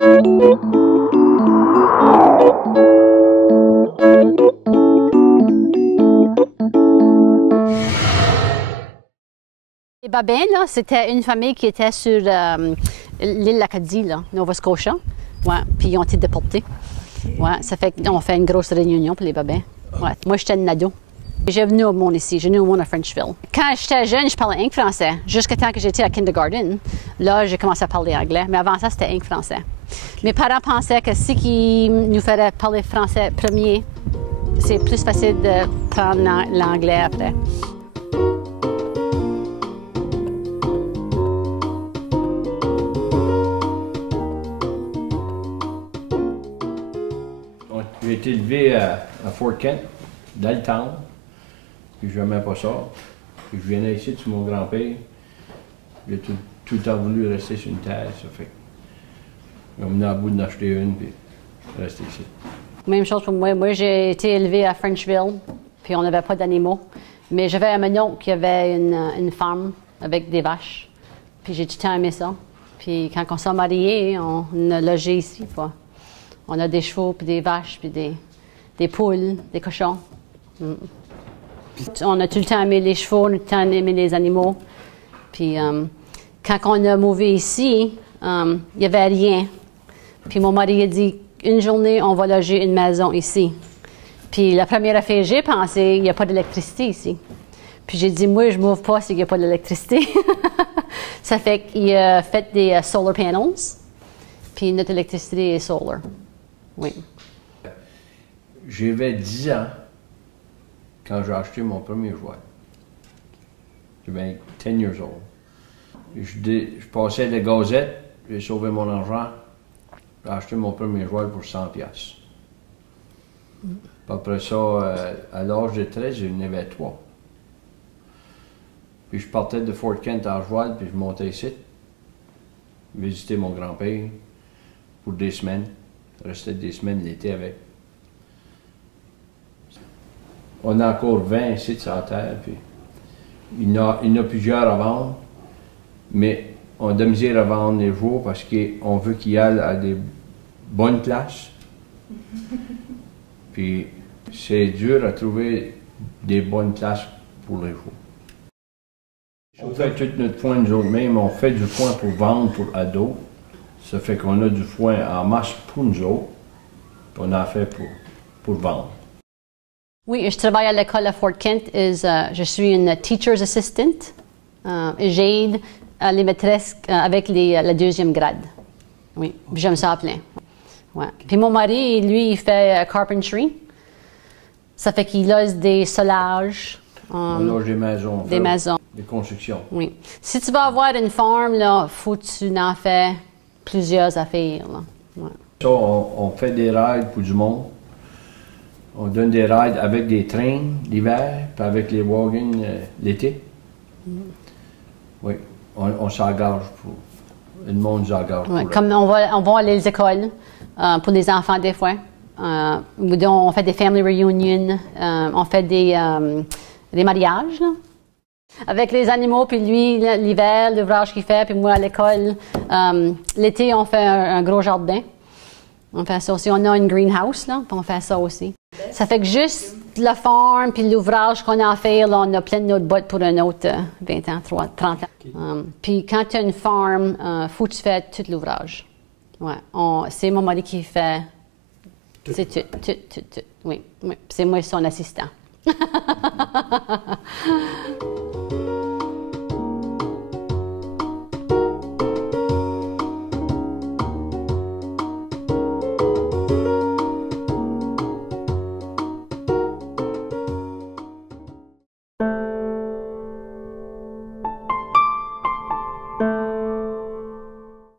Les Babins, là, c'était une famille qui était sur l'île l'Acadie, là, Nova Scotia. Ouais, puis ils ont été déportés. Ouais, ça fait qu'on fait une grosse réunion pour les Babins. Ouais. Moi, j'étais une ado. J'ai venu au monde ici, j'ai venu au monde à Frenchville. Quand j'étais jeune, je parlais que français. Jusqu'à temps que j'étais à kindergarten, là, j'ai commencé à parler anglais. Mais avant ça, c'était français. Okay. Mes parents pensaient que ce qui nous ferait parler français premier, c'est plus facile de prendre l'anglais après. J'ai été élevé à Fort Kent, dans le town, puis je n'aimais pas ça. Puis je venais ici sur mon grand-père. J'ai tout le temps voulu rester sur une terre, ça fait. On venait à bout d'en acheter une, puis rester ici. Même chose pour moi. Moi, j'ai été élevé à Frenchville, puis on n'avait pas d'animaux. Mais j'avais un mon oncle qui avait une ferme avec des vaches. Puis j'ai tout le temps aimé ça. Puis quand on s'est mariés, on a logé ici, quoi. On a des chevaux, puis des vaches, puis des poules, des cochons. Mm. On a tout le temps aimé les chevaux, on a tout le temps aimé les animaux. Puis quand on a mouvé ici, il n'y avait rien. Puis mon mari a dit, une journée, on va loger une maison ici. Puis la première affaire, j'ai pensé, il n'y a pas d'électricité ici. Puis j'ai dit, moi, je ne m'ouvre pas s'il n'y a pas d'électricité. Ça fait qu'il a fait des solar panels. Puis notre électricité est solar. Oui. J'avais 10 ans quand j'ai acheté mon premier jouet. J'avais 10 years old. Je passais des gazettes, j'ai sauvé mon argent, j'ai acheté mon premier jouet pour 100$. Après ça, à l'âge de 13, j'en avais 3. Puis je partais de Fort Kent à Archwald, puis je montais ici, visiter mon grand-père pour des semaines. Restait des semaines l'été avec. On a encore 20 ici sur la terre, puis il y en a plusieurs à vendre, mais on a de la misère à vendre les veaux parce qu'on veut qu'ils aillent à des bonnes places. Puis c'est dur à trouver des bonnes places pour les veaux. On fait tout notre foin nous autres mêmes, on fait du foin pour vendre pour ados. Ça fait qu'on a du foin en masse pour nous autres, puis on en fait pour vendre. Oui, je travaille à l'école à Fort Kent. Je suis une teacher's assistant. J'aide les maîtresses avec la deuxième grade. Oui, j'aime ça à plein. Ouais. Puis mon mari, lui, il fait carpentry. Ça fait qu'il lose des solages. On loge des maisons. Des maisons. Des constructions. Oui. Si tu vas avoir une farm, il faut que tu en fais plusieurs affaires. Là. Ouais. Ça, on fait des rides pour du monde. On donne des rides avec des trains l'hiver, puis avec les wagons l'été. Oui, on s'engage pour... Le monde s'engage pour... Comme on va à les écoles pour les enfants des fois. On fait des family reunions, on fait des mariages. Là. Avec les animaux, puis lui, l'hiver, l'ouvrage qu'il fait, puis moi à l'école. L'été, on fait un gros jardin. On fait ça aussi. On a une greenhouse, là, puis on fait ça aussi. Ça fait que juste la farm, puis l'ouvrage qu'on a à faire, là, on a plein de notre bottes pour un autre 20 ans, 30 ans. Puis quand tu as une farm, il faut que tu fasses tout l'ouvrage. Ouais. C'est mon mari qui fait... C'est tout. Oui. C'est moi son assistant.